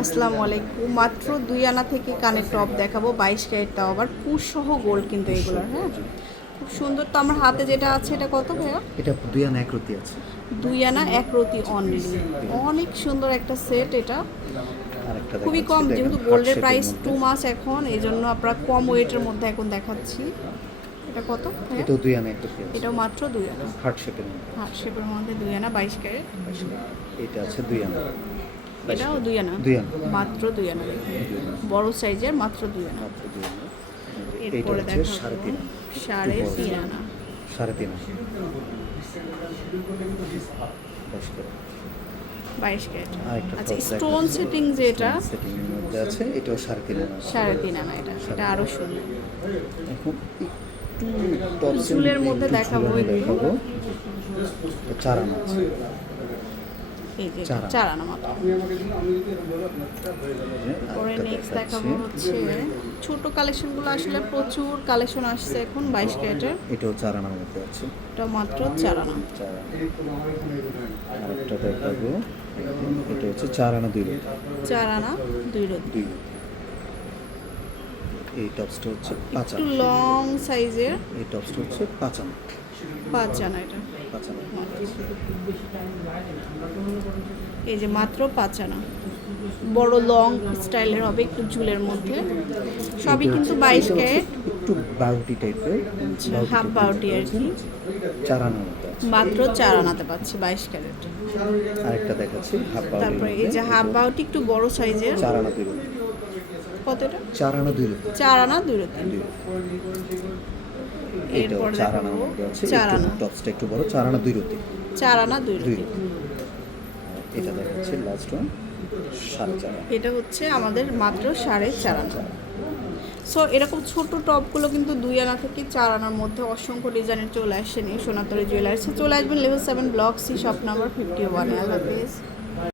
আসসালামু আলাইকুম। মাত্র দুই আনা থেকে কানের টপ দেখাবো বাইশ ক্যারেট তাও আবার পুষসহ গোল্ড কিন্তু এগুলোর হ্যাঁ? খুব সুন্দর তো আমার হাতে যেটা আছে এটা কত ভাইয়া? এটা দুই আনা এক রতি আছে। দুই আনা এক রতি অনলি অনেক সুন্দর একটা সেট এটা। খুবই কম যেহেতু গোল্ডের প্রাইস টু মাস এখন এই জন্য আপনারা কম ওয়েটের মধ্যে এখন দেখাচ্ছি। এটা কত? এটাও দুই আনা এক রতি এটাও মাত্র দুই আনা। হার্ট শেপের মধ্যে। হার্ট শেপের মধ্যে দুই আনা বাইশ ক্যারেট। এটা আছে দুই আনা। এটাও দুই আনা দুই আনা মাত্র দুই আনা বড় সাইজের মাত্র দুই আনা এরপরে দেখাবো সাড়ে তিন আনা। সাড়ে তিন আনা। সাড়ে তিন আনা। বাইশ। ক্যারেট। আচ্ছা স্টোন সেটিং যেটা আছে এটাও সাড়ে তিন আনা। সাড়ে তিন আনা এটা। এটা আরও সুন্দর। একটু মধ্যে দেখাবো একটু। চার আনা আছে। এই যে চার। আনা। মাত্র পরে নেক্সট। দেখাবো হচ্ছে ছোট কালেকশনগুলো আসলে প্রচুর কালেকশন আসছে এখন বাইশ ক্যারেটের। এটাও চার আনার মধ্যে আছে। এটা মাত্র চার। আনা আরেকটা দেখাবো। এটা হচ্ছে চার আনা দুই রতি চার আনা দুই রতি দুই এই টপসটা হচ্ছে পাঁচ একটু লং সাইজের এই টপসটা হচ্ছে পাঁচ আনা পাঁচ আনা এটা। এই যে মাত্র পাঁচ আনা বড় লং স্টাইলের হবে একটু চুলের মধ্যে। সবই কিন্তু বাইশ ক্যারেট। একটু বাউটি টাইপের। হাফ বাউটি আর কি। চার আনার মাত্র চার আনাতে পাচ্ছি বাইশ ক্যারেট। আরেকটা দেখাচ্ছি হাফ বাউটির তারপরে এই যে হাফ বাউটি একটু বড় সাইজের। চার আনা দুই কতটা? চার আনা দুই চার আনা দুই এটাও চার আনার মধ্যে আছে। একটু আনা। টপসটা একটু বড় চার আনা দুই চার আনা দুই এটা দেখাচ্ছি লাস্ট ওয়ান সাড়ে চার এটা হচ্ছে আমাদের মাত্র সাড়ে চার আনা। সো এরকম ছোট টপগুলো কিন্তু দুই আনা থেকে চার আনার মধ্যে অসংখ্য ডিজাইনের চলে আসেনি সোনাতরি জুয়েলার্সে চলে আসবেন level seven block C shop number fifty one Allah